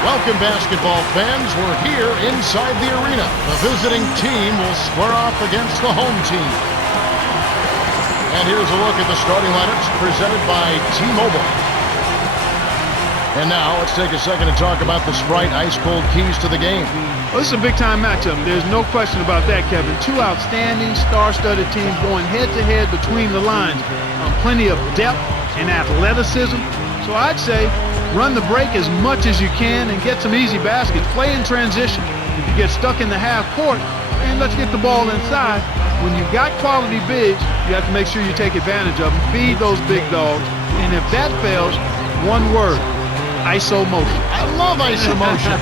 Welcome, basketball fans. We're here inside the arena. The visiting team will square off against the home team. And here's a look at the starting lineups presented by T-Mobile. And now let's take a second to talk about the Sprite ice-cold keys to the game. Well, this is a big-time matchup. There's no question about that, Kevin. Two outstanding, star-studded teams going head-to-head between the lines. Plenty of depth and athleticism. So I'd say run the break as much as you can and get some easy baskets. Play in transition. If you get stuck in the half court, and let's get the ball inside. When you've got quality bigs, you have to make sure you take advantage of them. Feed those big dogs. And if that fails, one word: ISO motion. I love ISO motion.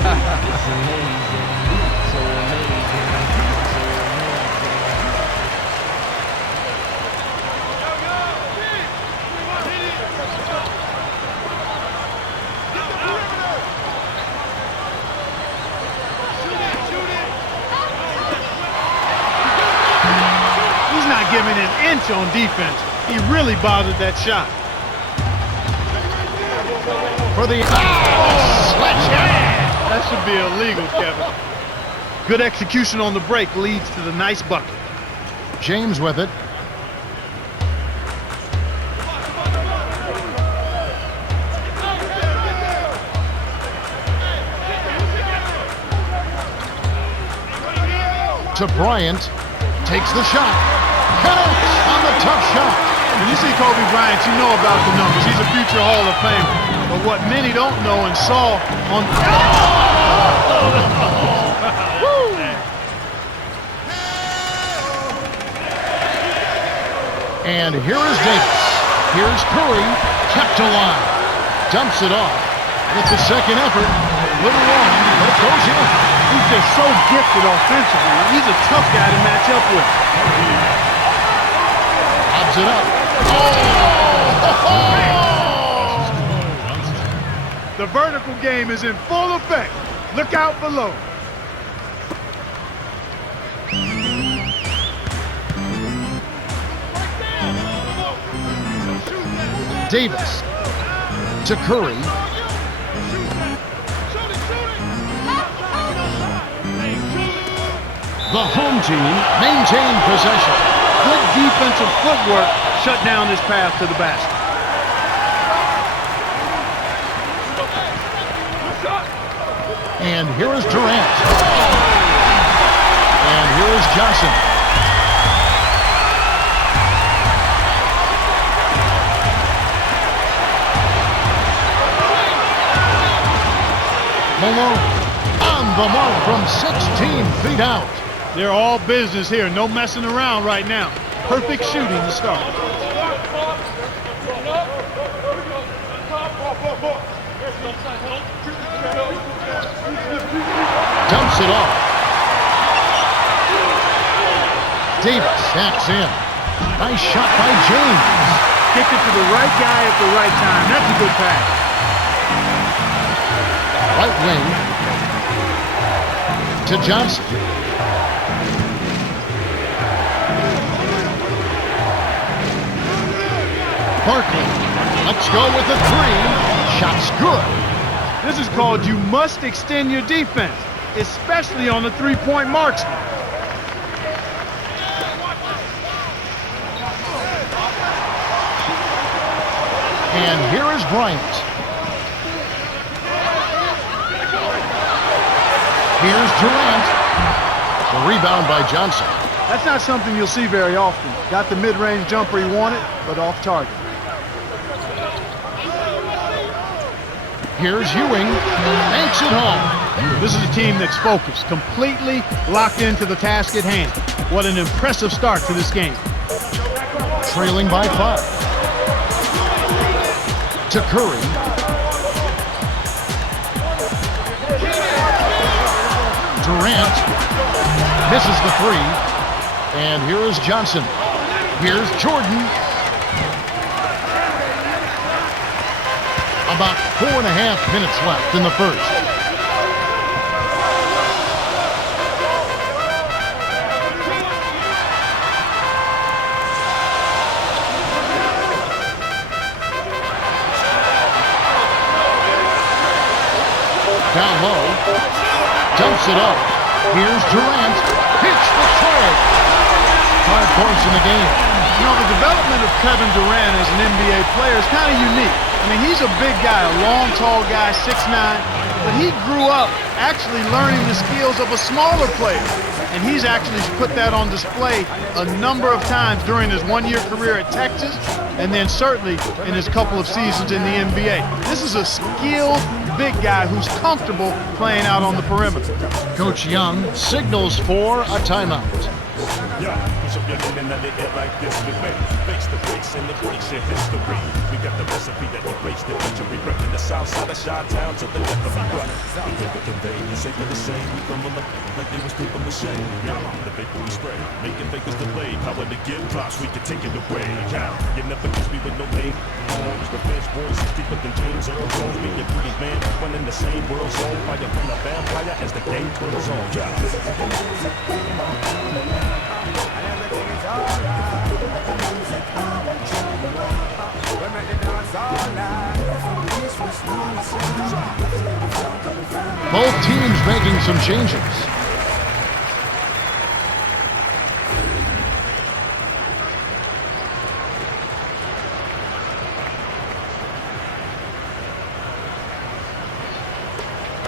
Giving an inch on defense. He really bothered that shot. For the sledgehammer. That should be illegal, Kevin. Good execution on the break leads to the nice bucket. James with it. To Bryant. Takes the shot. Connects on the tough shot. When you see Kobe Bryant, you know about the numbers. He's a future Hall of Famer. But what many don't know and saw on... And here is Davis. Here's Curry, kept alive. Dumps it off. With the second effort, a little long, but it goes in. He's just so gifted offensively. He's a tough guy to match up with. Lobs it up. Oh! The vertical game is in full effect. Look out below. Davis to Curry. The home team maintained possession. Good defensive footwork shut down his path to the basket. And here is Durant. And here is Johnson. Malone on the mark from 16 feet out. They're all business here. No messing around right now. Perfect shooting to start. Dumps it off. Davis backs in. Nice shot by James. Kicked it to the right guy at the right time. That's a good pass. Right wing to Johnson. Barkley, let's go with the three. Shot's good. This is called you must extend your defense, especially on the three-point marksman. And here is Bryant. Here's Durant. The rebound by Johnson. That's not something you'll see very often. Got the mid-range jumper he wanted, but off target. Here's Ewing. Banks it home. This is a team that's focused, completely locked into the task at hand. What an impressive start to this game. Trailing by 5. To Curry. Durant misses the three. And here is Johnson. Here's Jordan. About 4.5 minutes left in the first. Down low. Dumps it up. Here's Durant. Hits the tray. 5 points in the game. You know, the development of Kevin Durant as an NBA player is kind of unique. I mean, he's a big guy, a long, tall guy, 6'9", but he grew up actually learning the skills of a smaller player. And he's actually put that on display a number of times during his one-year career at Texas, and then certainly in his couple of seasons in the NBA. This is a skilled big guy who's comfortable playing out on the perimeter. Coach Young signals for a timeout. Yeah, push up your hand and let it hit like this. We face the face and the breaks in history. We got the recipe that erased the victory. Repping the south side of Chi-Town to the left of me. What? We take it convey, you say for the same. We crumble up like they was paper mache. Yeah, the paper we spray, making fakers delay. Power to give props, we can take it away. Yeah, you never catch me with no name. The bench boys deeper than James Earl Jones. Me and Boogie Man, one in the same world zone. Fire from a vampire as the game turns on. Yeah. Both teams making some changes.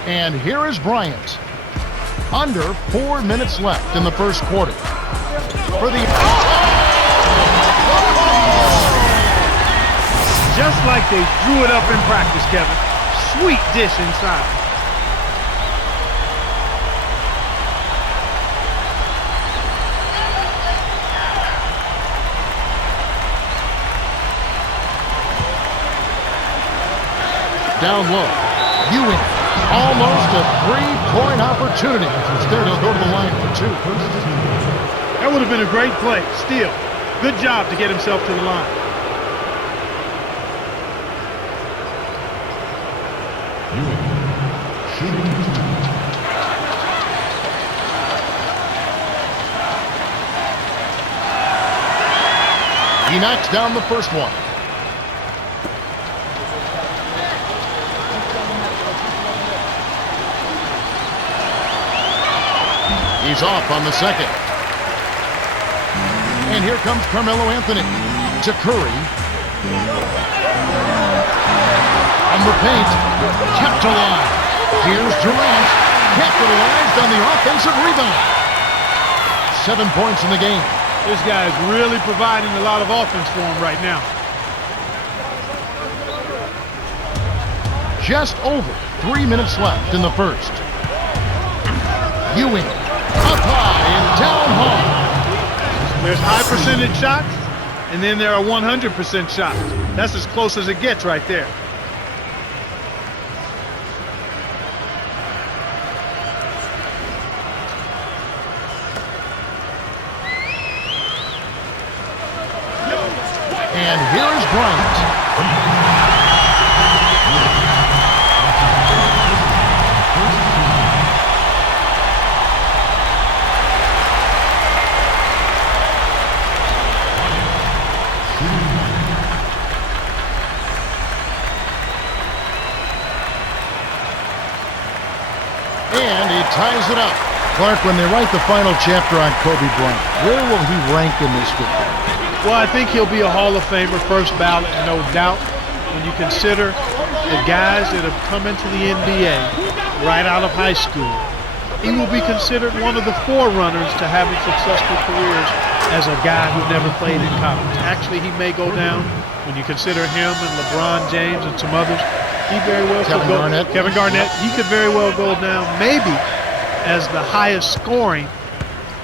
And here is Bryant. Under 4 minutes left in the first quarter. For the... Just like they drew it up in practice, Kevin. Sweet dish inside. Down low. Ewing. Almost a 3-point opportunity. Instead, he'll go to the line for 2. That would have been a great play. Still, good job to get himself to the line. He knocks down the first one. He's off on the second. And here comes Carmelo Anthony to Curry. On the paint, kept alive. Here's Durant, capitalized on the offensive rebound. 7 points in the game. This guy is really providing a lot of offense for him right now. Just over 3 minutes left in the first. Ewing, up high and down hard. There's high percentage shots, and then there are 100% shots. That's as close as it gets right there. And here's Bryant. And he ties it up. Clark, when they write the final chapter on Kobe Bryant, where will he rank in this football? Well, I think he'll be a Hall of Famer, first ballot, no doubt. When you consider the guys that have come into the NBA right out of high school, he will be considered one of the forerunners to having successful careers as a guy who never played in college. Actually, he may go down, when you consider him and LeBron James and some others, he very well could go. Kevin Garnett, he could very well go down maybe as the highest scoring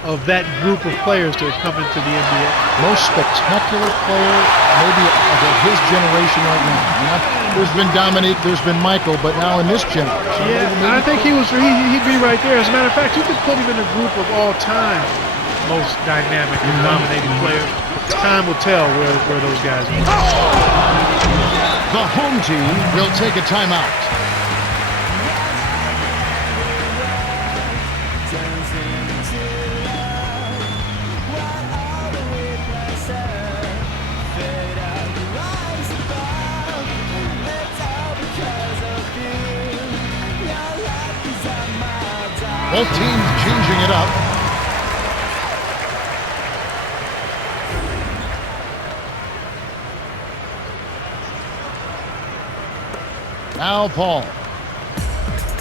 of that group of players to have come into the NBA. Most spectacular player maybe of his generation right now. There's been Dominique, there's been Michael, but now in this generation. Yeah, I think he'd be right there. As a matter of fact, you could put him in a group of all-time most dynamic and dominating players. Time will tell where those guys are. The home team will take a timeout. Both teams changing it up. Now Paul.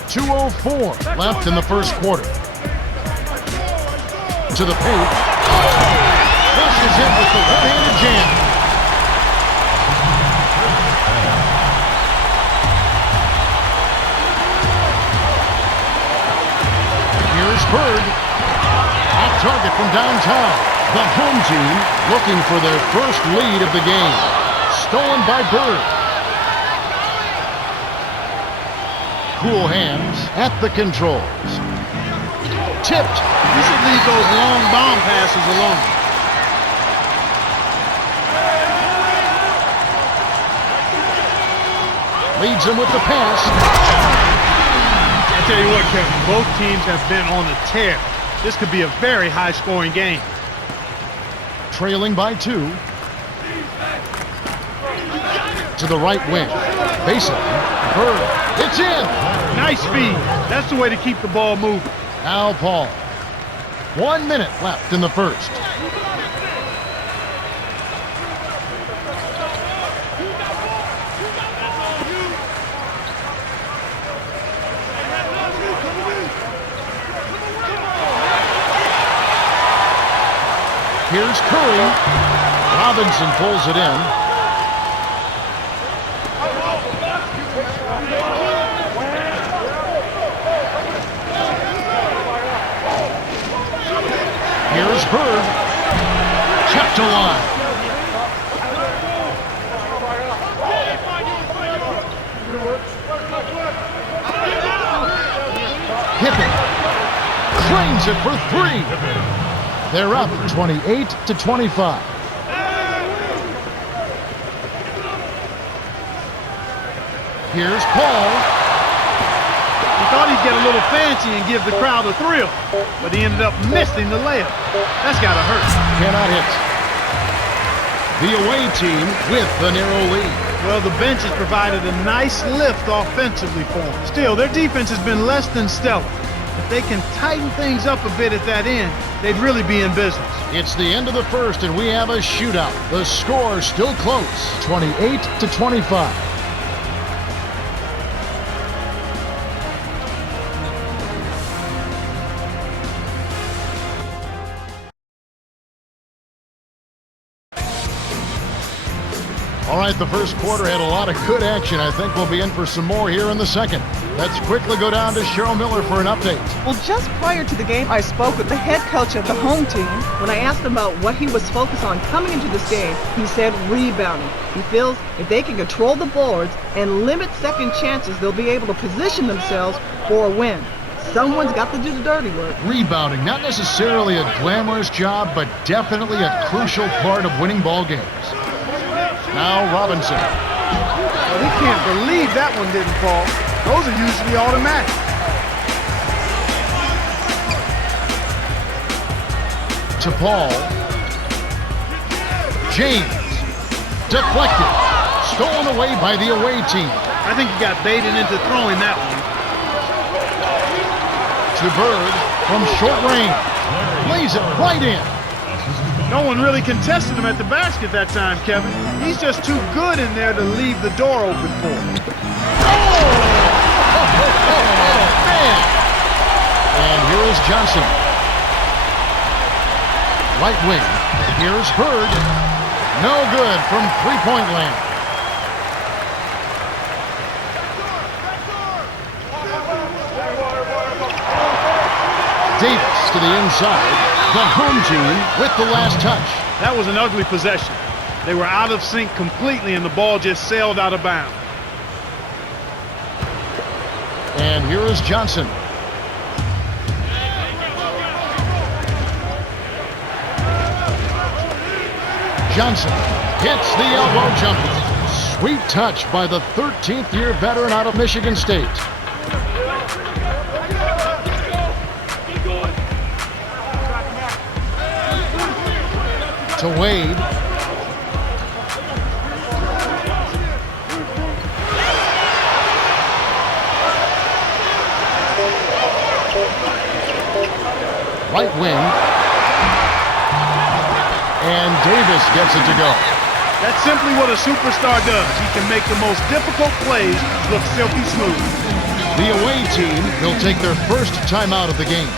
2:04 left in the first quarter. To the paint. Rushes in with the one-handed jam. Here's Bird. Off target from downtown. The home team looking for their first lead of the game. Stolen by Bird. Cool hands at the controls. Tipped. You should leave those long bomb passes alone. Leads him with the pass. I tell you what, Kevin, both teams have been on a tear. This could be a very high-scoring game. Trailing by 2. To the right wing. Baseline. Bird. It's in. Nice speed. That's the way to keep the ball moving. Now Paul. 1 minute left in the first. Here's Curry. Robinson pulls it in. Here's Bird. Kept alive. Pippen cranes it for 3. They're up 28-25. Here's Paul. He thought he'd get a little fancy and give the crowd a thrill, but he ended up missing the layup. That's gotta hurt. Cannot hit. The away team with the narrow lead. Well, the bench has provided a nice lift offensively for them. Still, their defense has been less than stellar. If they can tighten things up a bit at that end, they'd really be in business. It's the end of the first, and we have a shootout. The score still close, 28-25. All right, the first quarter had a lot of good action. I think we'll be in for some more here in the second. Let's quickly go down to Cheryl Miller for an update. Well, just prior to the game, I spoke with the head coach of the home team. When I asked him about what he was focused on coming into this game, he said rebounding. He feels if they can control the boards and limit second chances, they'll be able to position themselves for a win. Someone's got to do the dirty work. Rebounding, not necessarily a glamorous job, but definitely a crucial part of winning ball games. Now Robinson. Well, he can't believe that one didn't fall. Those are usually automatic. To Paul. James. Deflected. Stolen away by the away team. I think he got baited into throwing that one. To Bird from short range. Lays it right in. No one really contested him at the basket that time, Kevin. He's just too good in there to leave the door open for him. Man! And here is Johnson. Right wing. Here's Bird. No good from three-point land. Davis to the inside. The home team with the last touch. That was an ugly possession. They were out of sync completely, and the ball just sailed out of bounds. And here is Johnson. Johnson hits the elbow jumper. Sweet touch by the 13th year veteran out of Michigan State. To Wade. Right wing. And Davis gets it to go. That's simply what a superstar does. He can make the most difficult plays look silky smooth. The away team will take their first timeout of the game.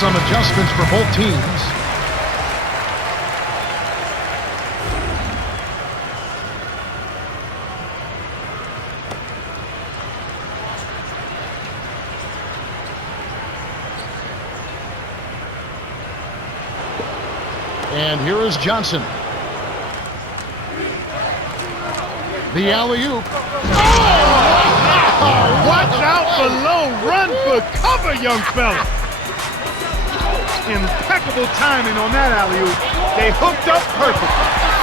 Some adjustments for both teams. And here is Johnson. The alley-oop. Oh, watch out below. Run for cover, young fella. Impeccable timing on that alley-oop. They hooked up perfectly.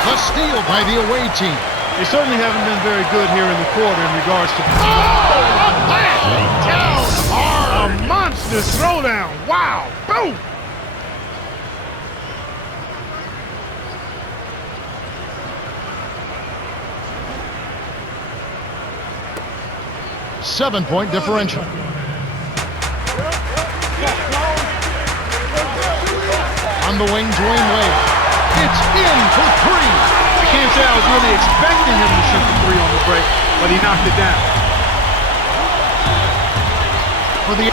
A steal by the away team. They certainly haven't been very good here in the quarter in regards to... down hard. A monster throwdown. Wow. Boom. Seven-point differential. On the wing, Dwayne Wade. It's in for three. I can't say I was really expecting him to shoot the three on the break, but he knocked it down. For the...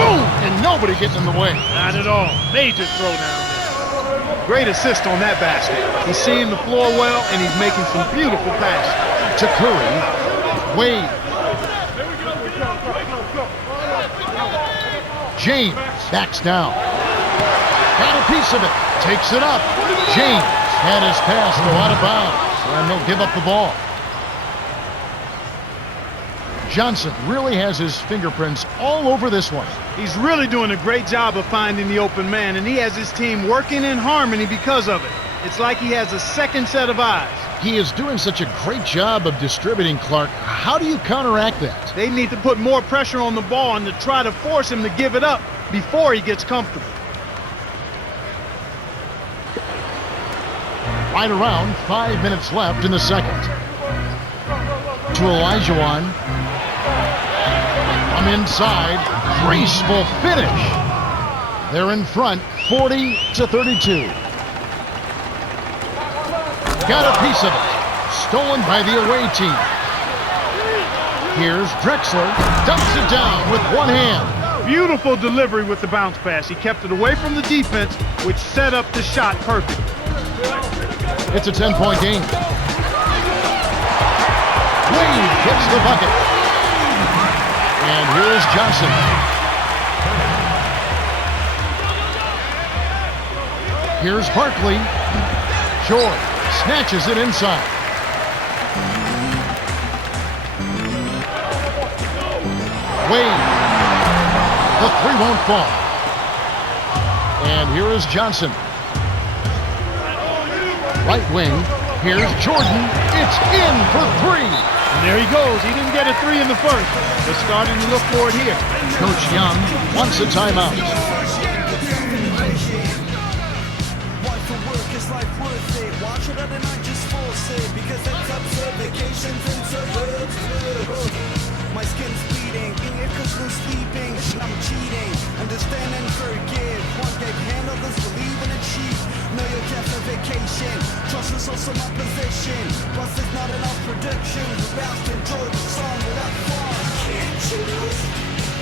Boom! And nobody gets in the way. Not at all. Major throwdown there. Great assist on that basket. He's seeing the floor well, and he's making some beautiful passes. To Curry. Wade. James backs down. Got a piece of it. Takes it up. James had his pass go out of bounds, and they'll give up the ball. Johnson really has his fingerprints all over this one. He's really doing a great job of finding the open man, and he has his team working in harmony because of it. It's like he has a second set of eyes. He is doing such a great job of distributing, Clark. How do you counteract that? They need to put more pressure on the ball and to try to force him to give it up before he gets comfortable. Right around 5 minutes left in the second. To Olajuwon. From inside, graceful finish. They're in front, 40-32. Got a piece of it. Stolen by the away team. Here's Drexler. Dumps it down with one hand. Beautiful delivery with the bounce pass. He kept it away from the defense, which set up the shot perfect. It's a 10-point game. Wade gets the bucket. And here's Johnson. Here's Barkley. George snatches it inside. Wade. The three won't fall. And here is Johnson. Right wing. Here's Jordan. It's in for three. And there he goes. He didn't get a three in the first, but starting to look for it here. Coach Young wants a timeout. My skin's bleeding, cause we're sleeping. I'm cheating, understand and forgive. One gave hand, others believe and achieve. Know your cash on vacation. Trust is also my position. Plus it's not enough production. We're about to enjoy the song without fun. Can't choose.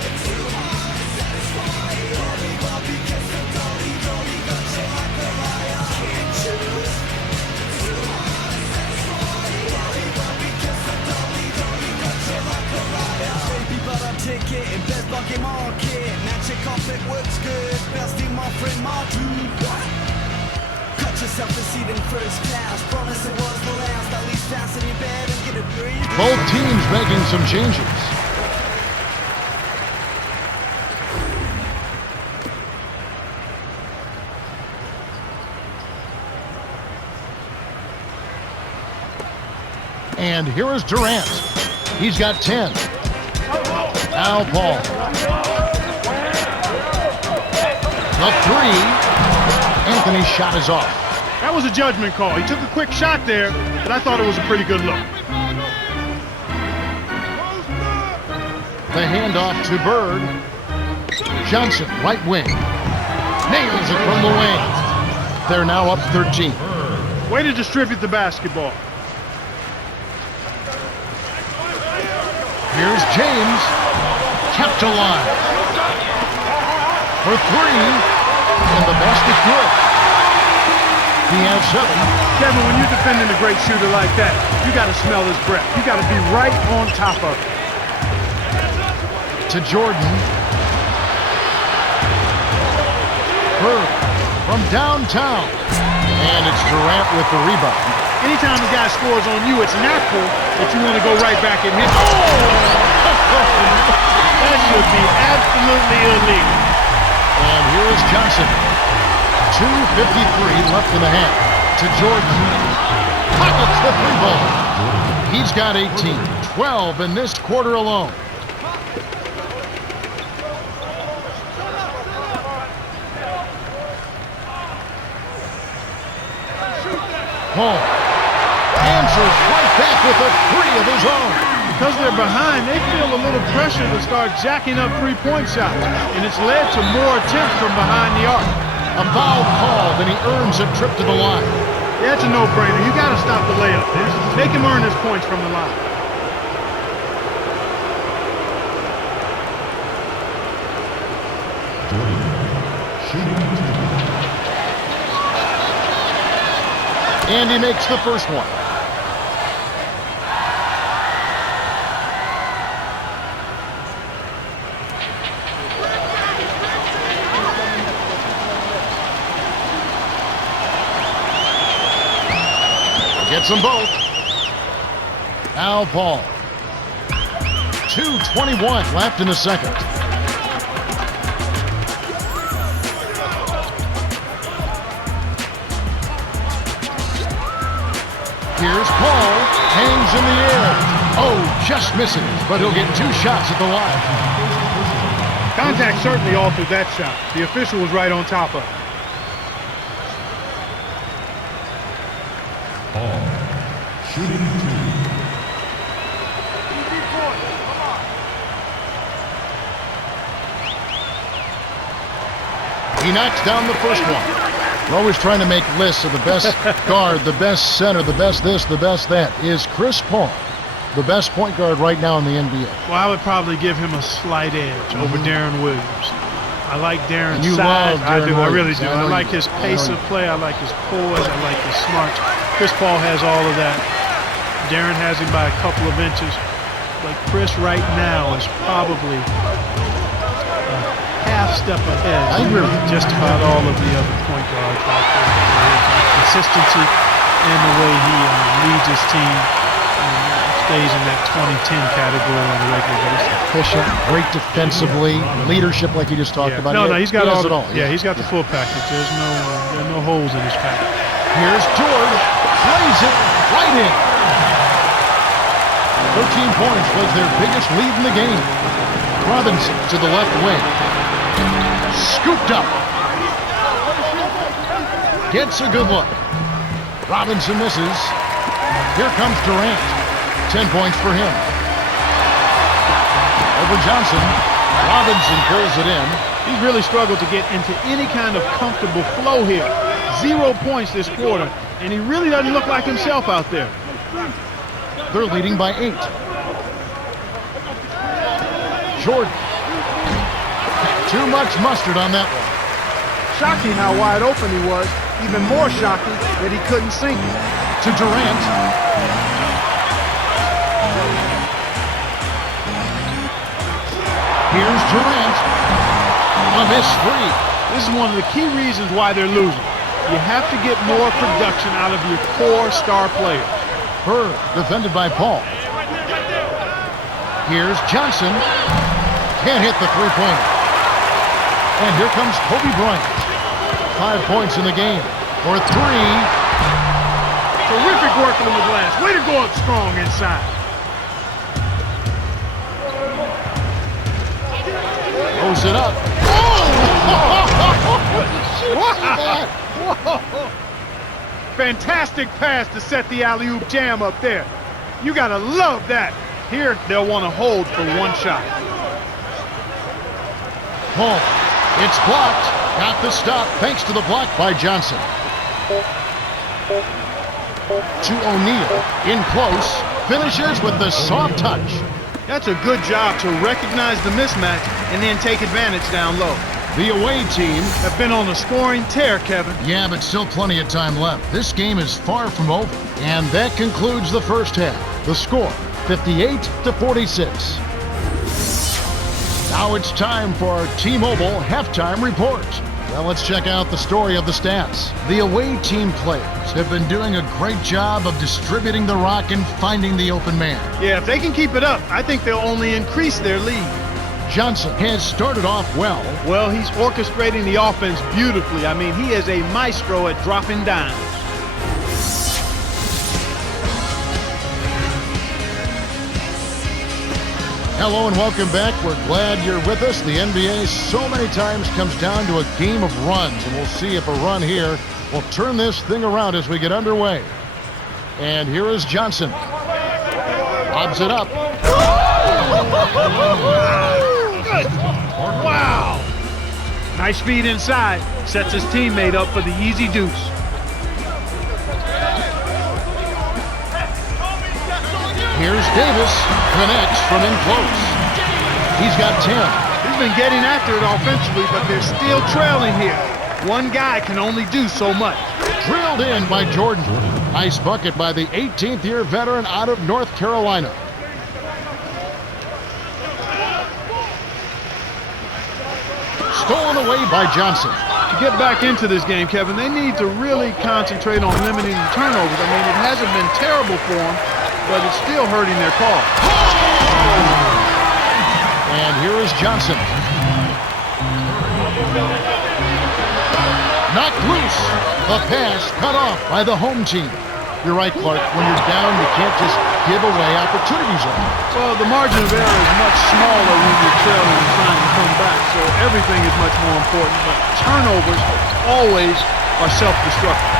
It's too hard to satisfy. Bobby, Bobby, kiss the dolly, dolly, got you like a liar. Can't choose. It's too hard to satisfy. Bobby, Bobby, kiss the dolly, dolly, got you. yourself a seat in first class. Promise it was the last. At least fasten your bed and get a breathe. Both teams making some changes. And here is Durant. He's got 10. Now Paul. The three. Anthony's shot is off. That was a judgment call. He took a quick shot there, but I thought it was a pretty good look. The handoff to Bird. Johnson, right wing. Nails it from the wing. They're now up 13. Way to distribute the basketball. Here's James. Kept alive. For three. And the basket good. He has 7. Kevin, when you're defending a great shooter like that, you got to smell his breath. You got to be right on top of it. To Jordan. Bird from downtown. And it's Durant with the rebound. Anytime a guy scores on you, it's natural that you want to go right back and hit. That should be absolutely illegal. And here is Johnson. 2:53 left in the half. To Jordan. Pockets the three ball. He's got 18. 12 in this quarter alone. Paul answers right back with a three of his own. Because they're behind, they feel a little pressure to start jacking up three-point shots, and it's led to more attempts from behind the arc. A foul called, and he earns a trip to the line. Yeah, it's a no-brainer. You got to stop the layup. Make him earn his points from the line. And he makes the first one. Gets them both. Now Paul. 2:21 left in the second. Here's Paul, hangs in the air. Oh, just misses, but he'll get 2 shots at the line. Contact certainly altered that shot. The official was right on top of it. Paul, shooting 2. He knocks down the first one. We're always trying to make lists of the best guard, the best center, the best this, the best that. Is Chris Paul the best point guard right now in the NBA? Well, I would probably give him a slight edge over Darren Williams. I like Darren's And you size. love Darren I really Williams. do. I know I like you his do. pace of play. I like his poise. I like his smarts. Chris Paul has all of that. Darren has him by a couple of inches. But Chris right now is probably half step ahead. I agree with you. Just about all of the other point guards out there. Consistency in the way he leads his team stays in that 2010 category on a regular basis. Efficient, great defensively, leadership like you just talked about. No, he's got he all has it all. Yeah, he's got the full package. There are no holes in his package. Here's George, plays it right in. 13 points was their biggest lead in the game. Robinson to the left wing. Scooped up. Gets a good look. Robinson misses. Here comes Durant. 10 points for him. Over Johnson. Robinson pulls it in. He's really struggled to get into any kind of comfortable flow here. 0 points this quarter, and he really doesn't look like himself out there. They're leading by 8. Jordan. Too much mustard on that one. Shocking how wide open he was. Even more shocking that he couldn't sink it. To Durant. Here's Durant. A missed 3. This is one of the key reasons why they're losing. You have to get more production out of your core star players. Bird, defended by Paul. Here's Johnson. Can't hit the three-pointer. And here comes Kobe Bryant. 5 points in the game for three. Terrific work on the glass. Way to go up strong inside. Throws it up. Whoa. Fantastic pass to set the alley-oop jam up there. You gotta love that. Here, they'll want to hold for one shot. Paul, it's blocked. Got the stop thanks to the block by Johnson. To O'Neal, in close, finishes with the soft touch. That's a good job to recognize the mismatch and then take advantage down low. The away team have been on a scoring tear, Kevin. Yeah, but still plenty of time left. This game is far from over. And that concludes the first half. The score, 58-46. Now it's time for our T-Mobile halftime report. Well, let's check out the story of the stats. The away team players have been doing a great job of distributing the rock and finding the open man. Yeah, if they can keep it up, I think they'll only increase their lead. Johnson has started off well. Well, he's orchestrating the offense beautifully. I mean, he is a maestro at dropping dimes. Hello and welcome back. We're glad you're with us. The NBA so many times comes down to a game of runs, and we'll see if a run here will turn this thing around as we get underway. And here is Johnson. Lobs it up. Wow! Nice feed inside. Sets his teammate up for the easy deuce. Here's Davis. Connects from in close. He's got 10. He's been getting after it offensively, but they're still trailing here. One guy can only do so much. Drilled in by Jordan. Nice bucket by the 18th-year veteran out of North Carolina. Stolen away by Johnson. To get back into this game, Kevin, they need to really concentrate on limiting the turnovers. I mean, it hasn't been terrible for them, but it's still hurting their cause. And here is Johnson. Knocked loose. The pass cut off by the home team. You're right, Clark. When you're down, you can't just give away opportunities like that. Well, the margin of error is much smaller when you're trailing and trying to come back, so everything is much more important, but turnovers always are self-destructive.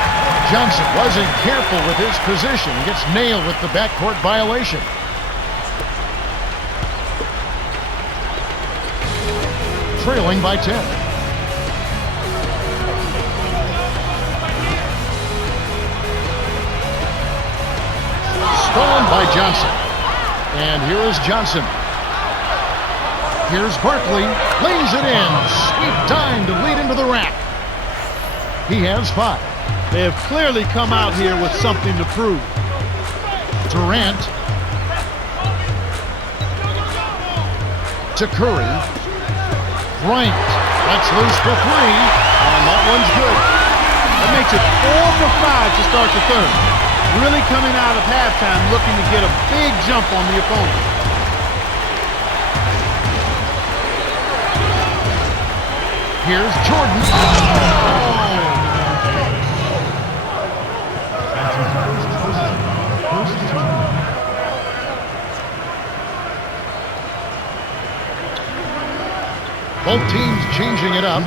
Johnson wasn't careful with his position. He gets nailed with the backcourt violation. Trailing by 10. Stolen by Johnson. And here is Johnson. Here's Barkley. Lays it in. Sweet time to lead into the rack. He has 5. They have clearly come out here with something to prove. Durant. To Curry. Bryant. That's loose for 3. And that one's good. That makes it 4 for 5 to start the third. Really coming out of halftime looking to get a big jump on the opponent. Here's Jordan. Oh! Both teams changing it up.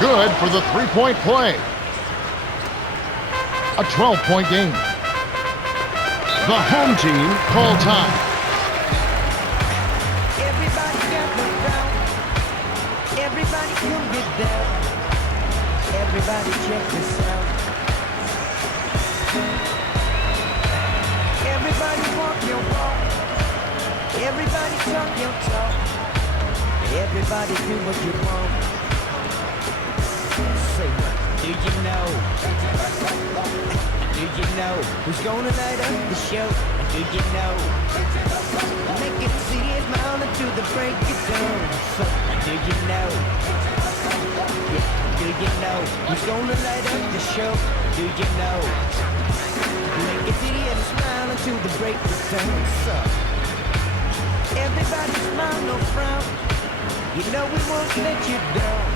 Good for the three-point play. A 12-point game. The home team call time. Everybody gather round. Everybody come get down. Everybody check this out. Everybody walk your walk. Everybody talk your talk. Everybody do what you want. Say what? Do you know? Do you know who's gonna light up the show? Do you know? Make it serious, man, until the break of dawn. So, do you know? Yeah, do you know who's gonna light up the show? Do you know? Make it serious, smile until the break of dawn. So, everybody smile, no frown. You know we won't let you down.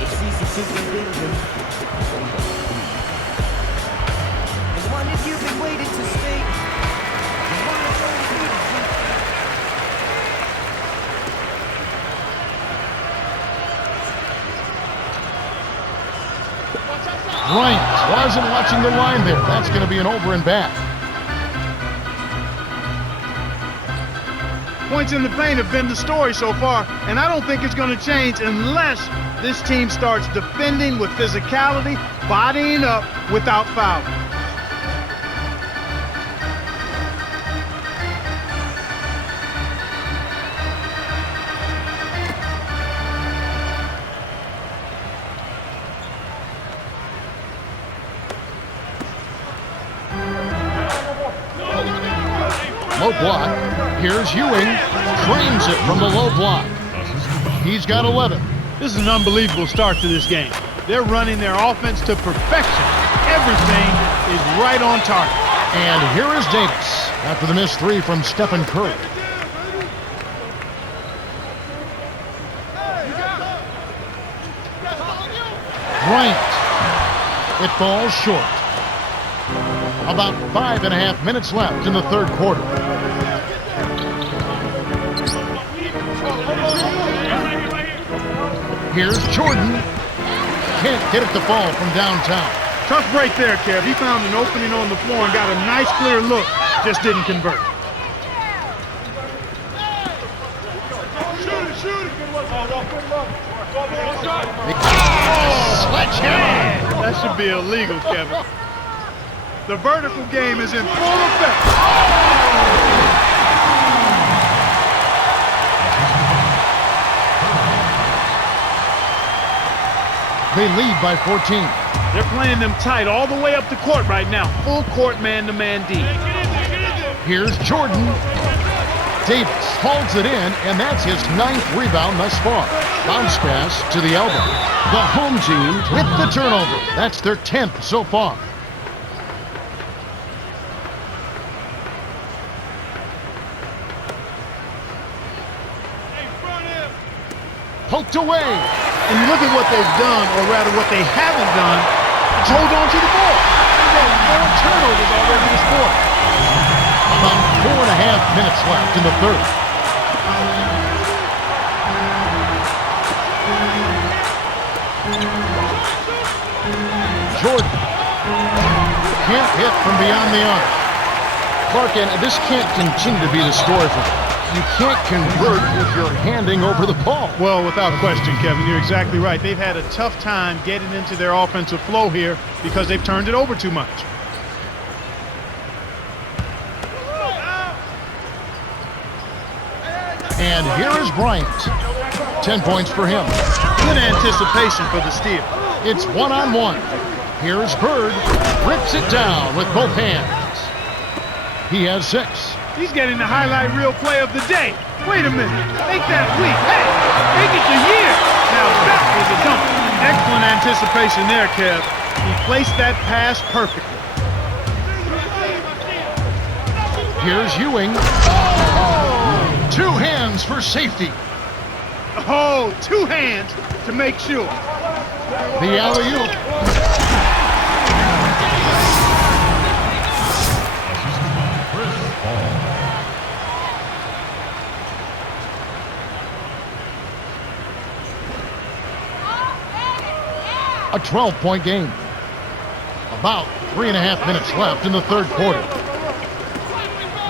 It's easy to convince them. And one if you've been waiting to speak. And one if only you to speak. Bryant wasn't watching the line there. That's going to be an over and back. Points in the paint have been the story so far, and I don't think it's going to change unless this team starts defending with physicality, bodying up without fouling. Low block. Here's Ewing. Frames it from the low block. He's got 11. This is an unbelievable start to this game. They're running their offense to perfection. Everything is right on target. And here is Davis after the missed three from Stephen Curry. Bryant. It falls short. About 5.5 minutes left in the third quarter. Here's Jordan. Can't get it to fall from downtown. Tough break there, Kev. He found an opening on the floor and got a nice clear look. Just didn't convert. Sledgehammer. That should be illegal, Kevin. The vertical game is in full effect. They lead by 14. They're playing them tight all the way up the court right now. Full court man-to-man D. Here's Jordan. Davis holds it in, and that's his 9th rebound thus far. Bounce pass to the elbow. The home team with the turnover. That's their 10th so far. Poked away. And you look at what they've done, or rather what they haven't done, it's hold on to the ball. They've had 4 turnovers already this quarter. About 4.5 minutes left in the third. Jordan can't hit from beyond the arc. Clark, and this can't continue to be the story for them. You can't convert if you're handing over the ball. Well, without question, Kevin, you're exactly right. They've had a tough time getting into their offensive flow here because they've turned it over too much. And here is Bryant. 10 points for him. Good anticipation for the steal. It's one-on-one. Here's Bird. Rips it down with both hands. He has 6. He's getting the highlight reel play of the day. Wait a minute. Make that week. Hey, make it the year. Now that was a dunk. Excellent anticipation there, Kev. He placed that pass perfectly. Here's Ewing. 2 hands for safety. Oh, 2 hands to make sure. The alley-oop. A 12-point game. About 3.5 minutes left in the third quarter.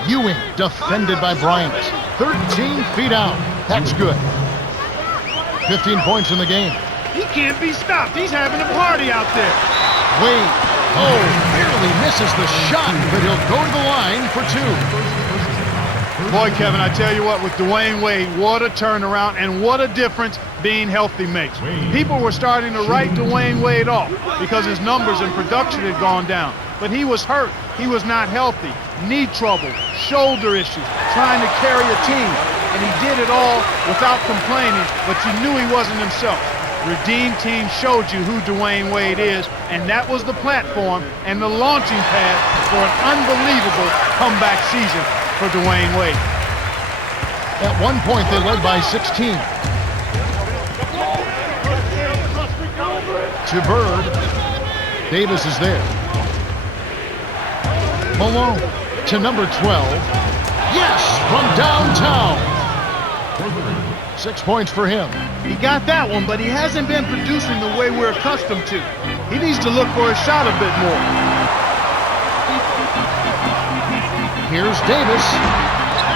Ewing defended by Bryant. 13 feet out. That's good. 15 points in the game. He can't be stopped. He's having a party out there. Wade. Oh, barely misses the shot, but he'll go to the line for 2. Boy, Kevin, I tell you what, with Dwayne Wade, what a turnaround and what a difference being healthy makes. People were starting to write Dwayne Wade off because his numbers and production had gone down. But but he was hurt. He was not healthy. Knee trouble, shoulder issues, trying to carry a team. And he did it all without complaining, but you knew he wasn't himself. Redeem Team showed you who Dwayne Wade is, and that was the platform and the launching pad for an unbelievable comeback season for Dwayne Wade. At one point, they led by 16. To Bird. Davis is there. Malone to number 12. Yes, from downtown. 6 points for him. He got that one, but he hasn't been producing the way we're accustomed to. He needs to look for a shot a bit more. Here's Davis.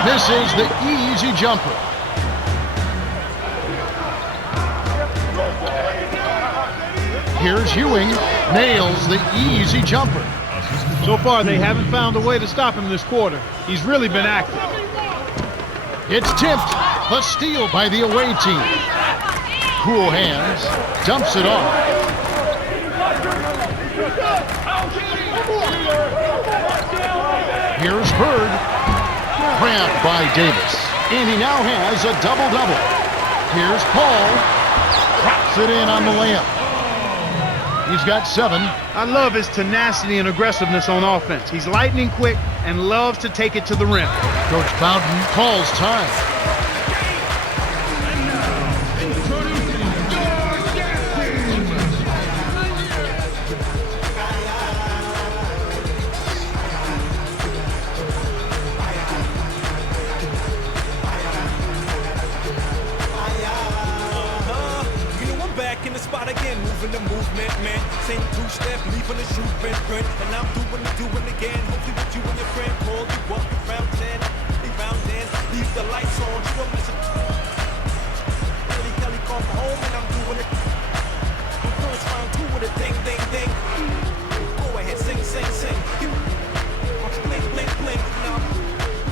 Misses the easy jumper. Here's Ewing. Nails the easy jumper. So far, they haven't found a way to stop him this quarter. He's really been active. It's tipped. A steal by the away team. Cool hands. Dumps it off. Here's Bird. Cramped by Davis. And he now has a double-double. Here's Paul. Drops it in on the layup. He's got 7. I love his tenacity and aggressiveness on offense. He's lightning quick and loves to take it to the rim. Coach Bowden calls time. Moving the movement, man. Same two-step, leaving the shoe print. And I'm doing it again. Hopefully with you and your friend. Call you up, round 10. They round in. Leave the lights on. You a message. Billy Kelly called for home and I'm doing it. I'm first round 2 with a ding, ding, ding. Go ahead, sing, sing, sing. Blink, blink, blink. Now,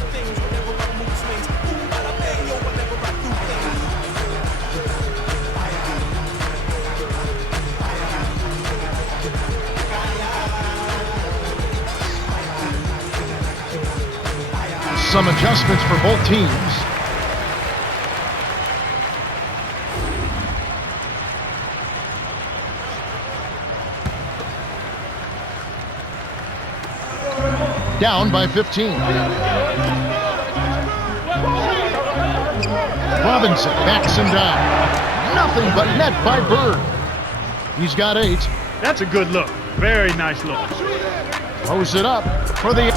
things whenever I move swings. Boom, bada bang, yo, whenever I do things. Some adjustments for both teams. Down by 15. Robinson backs him down. Nothing but net by Bird. He's got 8. That's a good look. Very nice look. Throws it up for the...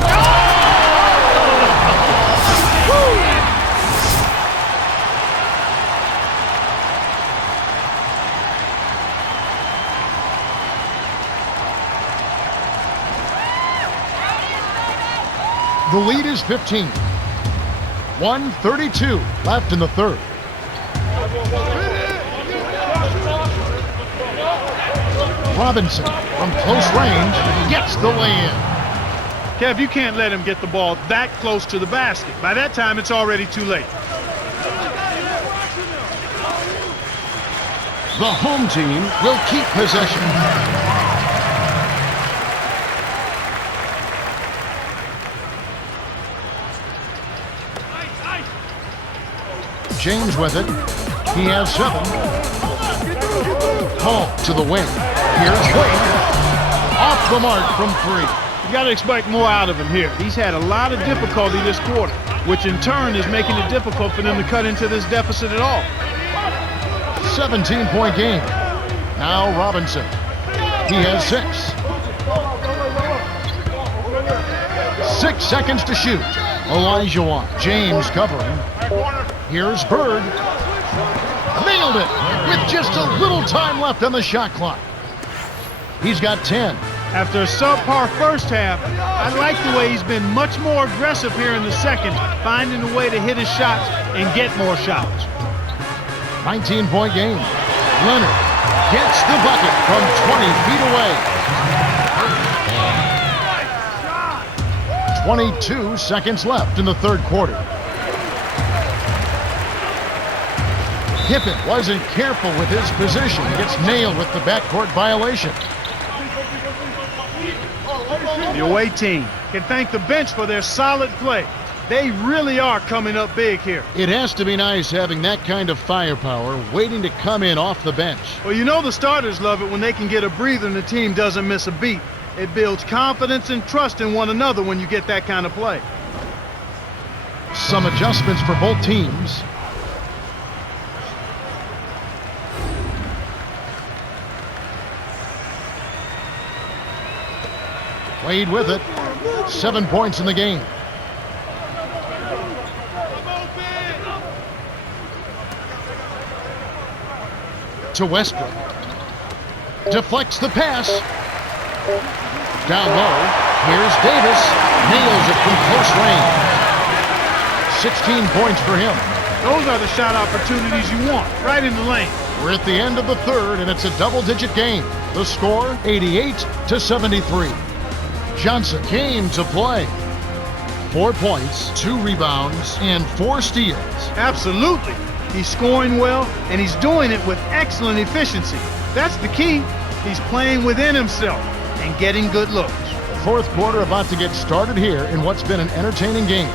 The lead is 15. 1:32 left in the third. Robinson from close range gets the lay-in. Kev, you can't let him get the ball that close to the basket. By that time, it's already too late. The home team will keep possession. James with it. He has 7. Paul to the wing. Here's Wade. Off the mark from 3. You got to expect more out of him here. He's had a lot of difficulty this quarter, which in turn is making it difficult for them to cut into this deficit at all. 17-point game. Now Robinson. He has 6. 6 seconds to shoot. Elijah Watt. James covering. Here's Bird. Nailed it with just a little time left on the shot clock. He's got 10. After a subpar first half, I like the way he's been much more aggressive here in the second, finding a way to hit his shots and get more shots. 19-point game. Leonard gets the bucket from 20 feet away. 22 seconds left in the third quarter. Pippen wasn't careful with his position. Gets nailed with the backcourt violation. The away team can thank the bench for their solid play. They really are coming up big here. It has to be nice having that kind of firepower waiting to come in off the bench. Well, you know the starters love it when they can get a breather and the team doesn't miss a beat. It builds confidence and trust in one another when you get that kind of play. Some adjustments for both teams. Wade with it. 7 points in the game. To Westbrook. Deflects the pass. Down low. Here's Davis. Nails it from close range. 16 points for him. Those are the shot opportunities you want, right in the lane. We're at the end of the third, and it's a double-digit game. The score, 88-73. Johnson came to play. 4 points, 2 rebounds, and 4 steals. Absolutely. He's scoring well, and he's doing it with excellent efficiency. That's the key. He's playing within himself and getting good looks. Fourth quarter about to get started here in what's been an entertaining game.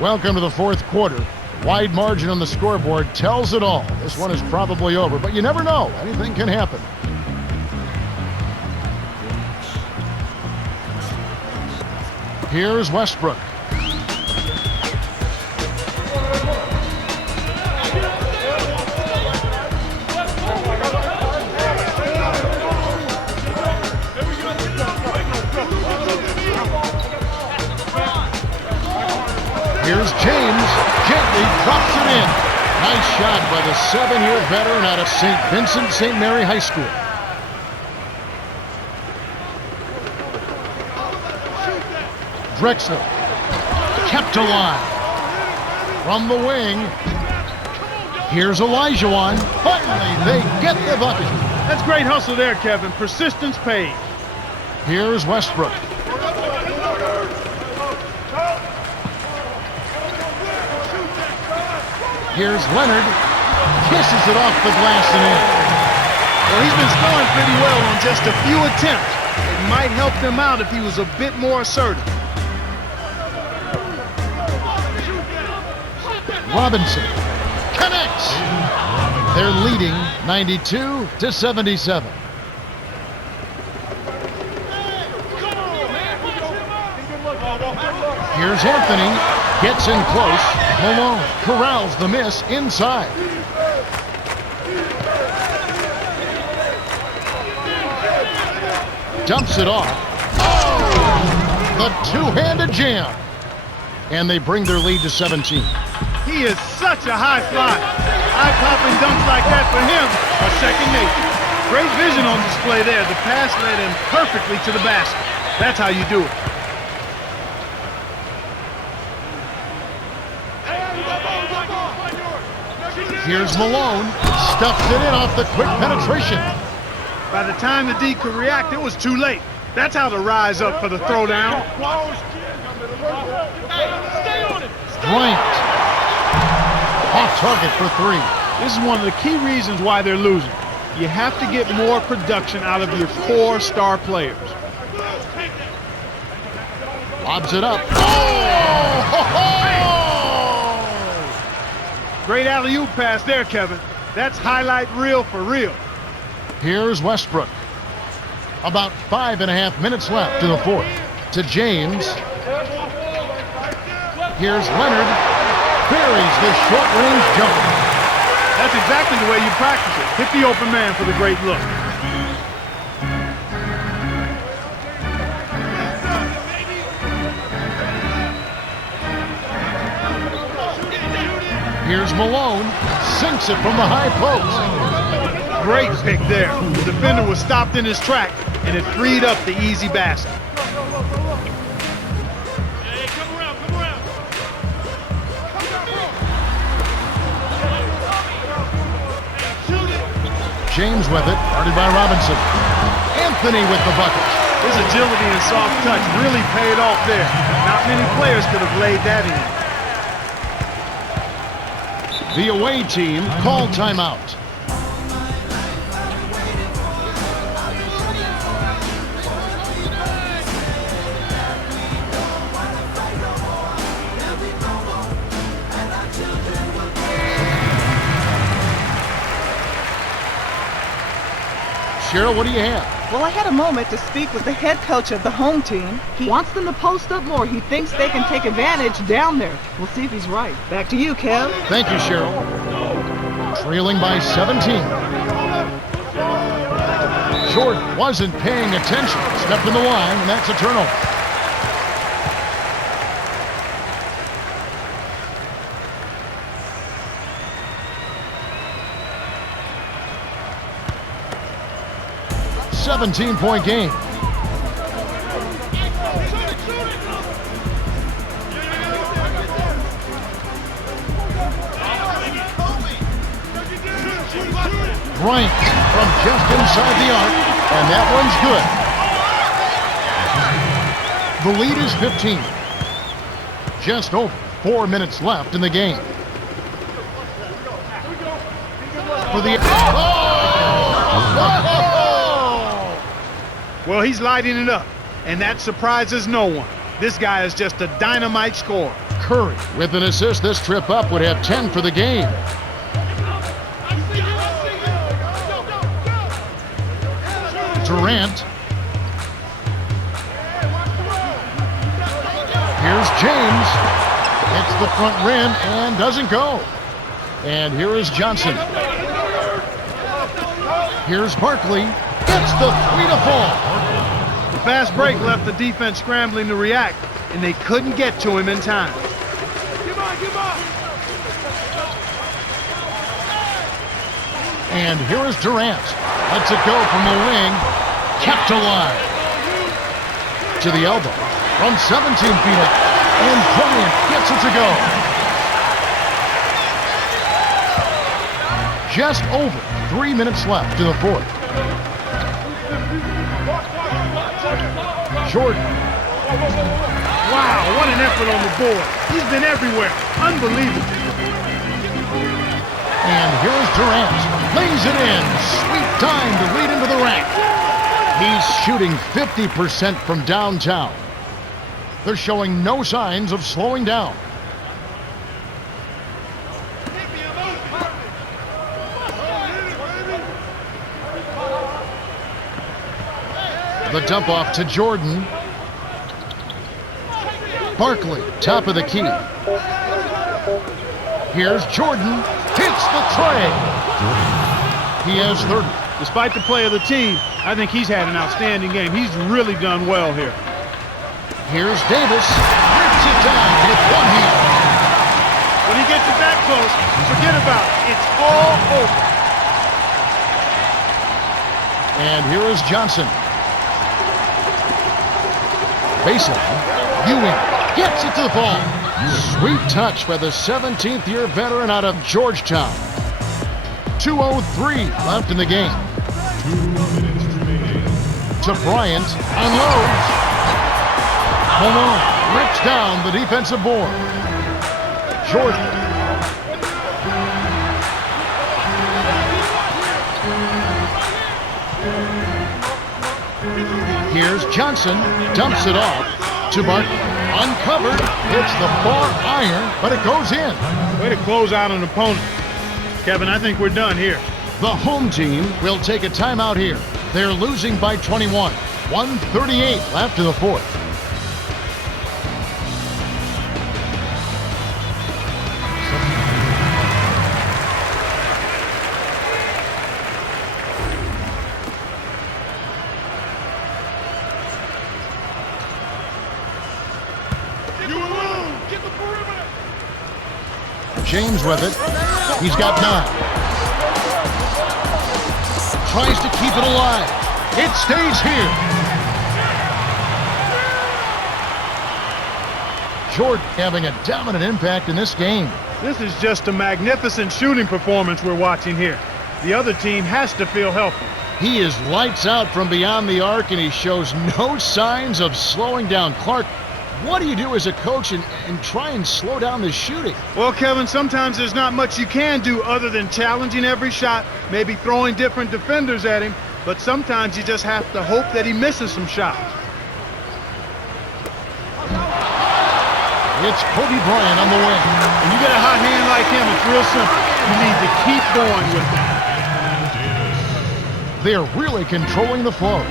Welcome to the fourth quarter. Wide margin on the scoreboard tells it all. This one is probably over, but you never know. Anything can happen. Here's Westbrook. Here's James, gently drops it in. Nice shot by the 7-year veteran out of St. Vincent St. Mary High School. Drexler, kept alive. From the wing, here's Olajuwon. Finally, they get the bucket. That's great hustle there, Kevin. Persistence pays. Here's Westbrook. Here's Leonard, kisses it off the glass and in. Well, he's been scoring pretty well on just a few attempts. It might help them out if he was a bit more assertive. Robinson connects. They're leading 92-77. Here's Anthony. Gets in close. Malone corrals the miss inside. Dumps it off. Oh! The two-handed jam. And they bring their lead to 17. He is such a high flyer. Eye-popping dunks like that for him are second nature. Great vision on display there. The pass led him perfectly to the basket. That's how you do it. Here's Malone. Stuffs it in off the quick penetration. By the time the D could react, it was too late. That's how to rise up for the throwdown. Bryant. Off target for 3. This is one of the key reasons why they're losing. You have to get more production out of your core star players. Lobs it up. Oh! Ho, ho! Great alley-oop pass there, Kevin. That's highlight reel for real. Here's Westbrook. About 5.5 minutes left in the fourth. To James. Here's Leonard. Buries the short-range jumper. That's exactly the way you practice it. Hit the open man for the great look. Here's Malone. Sinks it from the high post. Great pick there. The defender was stopped in his track, and it freed up the easy basket. James with it, guarded by Robinson. Anthony with the bucket. His agility and soft touch really paid off there. Not many players could have laid that in. The away team called timeout. Cheryl, what do you have? Well, I had a moment to speak with the head coach of the home team. He wants them to post up more. He thinks they can take advantage down there. We'll see if he's right. Back to you, Kev. Thank you, Cheryl. Trailing by 17. Jordan wasn't paying attention. Stepped in the line, and that's a turnover. A 17-point game. Bryant from just inside the arc, and that one's good. The lead is 15. Just over 4 minutes left in the game. For the Well, he's lighting it up, and that surprises no one. This guy is just a dynamite scorer. Curry with an assist this trip up would have 10 for the game. Durant. Here's James. Hits the front rim and doesn't go. And here is Johnson. Here's Barkley. Gets the 3 to fall. The fast break left the defense scrambling to react, and they couldn't get to him in time. And here is Durant. Lets it go from the wing. Kept alive. To the elbow. From 17 feet out. And Bryant gets it to go. Just over 3 minutes left in the fourth. Jordan. Wow, what an effort on the board. He's been everywhere. Unbelievable. And here's Durant. Lays it in. Sweet dime to lead into the rack. He's shooting 50% from downtown. They're showing no signs of slowing down. The dump off to Jordan. Barkley, top of the key. Here's Jordan. Hits the tray. He has 30. Despite the play of the team, I think he's had an outstanding game. He's really done well here. Here's Davis. Rips it down with one hand. When he gets it that close, forget about it. It's all over. And here is Johnson. Baseline. Ewing gets it to the ball. Sweet touch by the 17th-year veteran out of Georgetown. 2:03 left in the game. 2 minutes remaining. To Bryant. Unloads. Malone rips down the defensive board. Jordan. Here's Johnson. Dumps it off to Barkley. Uncovered. Hits the far iron, but it goes in. Way to close out an opponent. Kevin, I think we're done here. The home team will take a timeout here. They're losing by 21. 1:38 left in the fourth. James with it. He's got 9. Tries to keep it alive. It stays here. Jordan having a dominant impact in this game. This is just a magnificent shooting performance we're watching here. The other team has to feel healthy. He is lights out from beyond the arc, and he shows no signs of slowing down. Clark, what do you do as a coach and try and slow down the shooting? Well, Kevin, sometimes there's not much you can do other than challenging every shot, maybe throwing different defenders at him, but sometimes you just have to hope that he misses some shots. It's Kobe Bryant on the wing. When you get a hot hand like him, it's real simple. You need to keep going with it. They're really controlling the flow.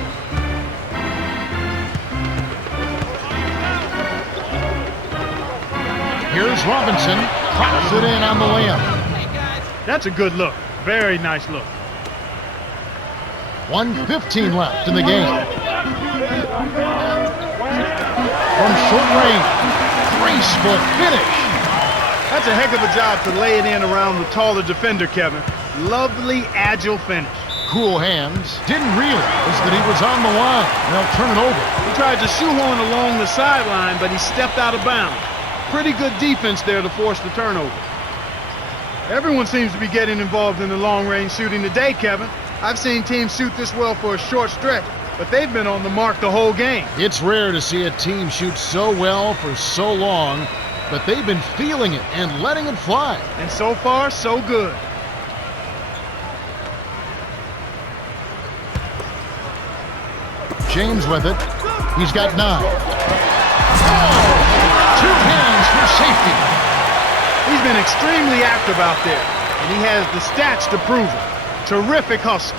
Here's Robinson. Crosses it in on the layup. That's a good look. Very nice look. 1:15 left in the game. From short range. Graceful finish. That's a heck of a job to lay it in around the taller defender, Kevin. Lovely, agile finish. Cool hands. Didn't realize that he was on the line. They'll turn it over. He tried to shoehorn along the sideline, but he stepped out of bounds. Pretty good defense there to force the turnover. Everyone seems to be getting involved in the long-range shooting today, Kevin. I've seen teams shoot this well for a short stretch, but they've been on the mark the whole game. It's rare to see a team shoot so well for so long, but they've been feeling it and letting it fly. And so far, so good. James with it. He's got 9. Oh! 2 hands for safety. He's been extremely active out there, and he has the stats to prove it. Terrific hustle.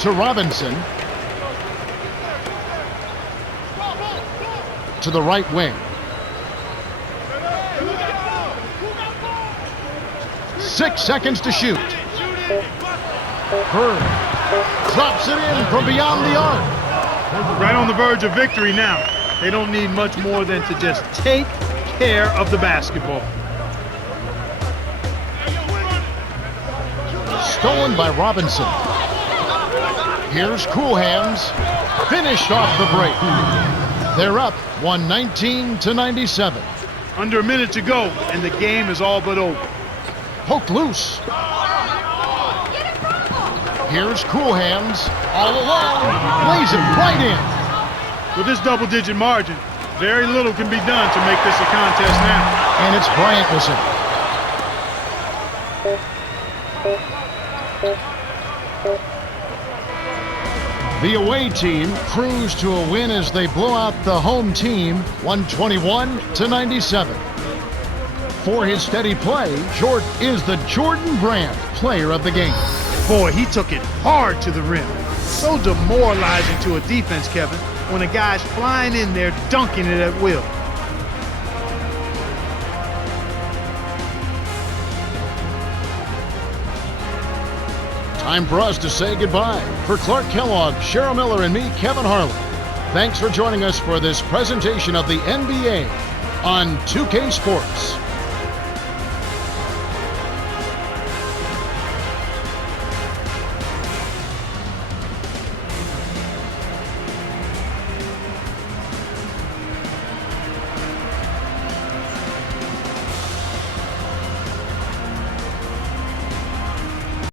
To Robinson. To the right wing. 6 seconds to shoot. Bird drops it in from beyond the arc. Right on the verge of victory now. They don't need much more than to just take care of the basketball. Stolen by Robinson. Here's Cool Hands. Finished off the break. They're up 119-97. Under a minute to go, and the game is all but over. Poked loose. Here's Cool Hands. All alone. Lays it right in. With this double-digit margin, very little can be done to make this a contest now. And it's Bryant missing. The away team cruised to a win as they blow out the home team 121-97. For his steady play, Jordan is the Jordan Brand player of the game. Boy, he took it hard to the rim. So demoralizing to a defense, Kevin, when a guy's flying in there dunking it at will. Time for us to say goodbye. For Clark Kellogg, Cheryl Miller, and me, Kevin Harlan, thanks for joining us for this presentation of the NBA on 2K Sports.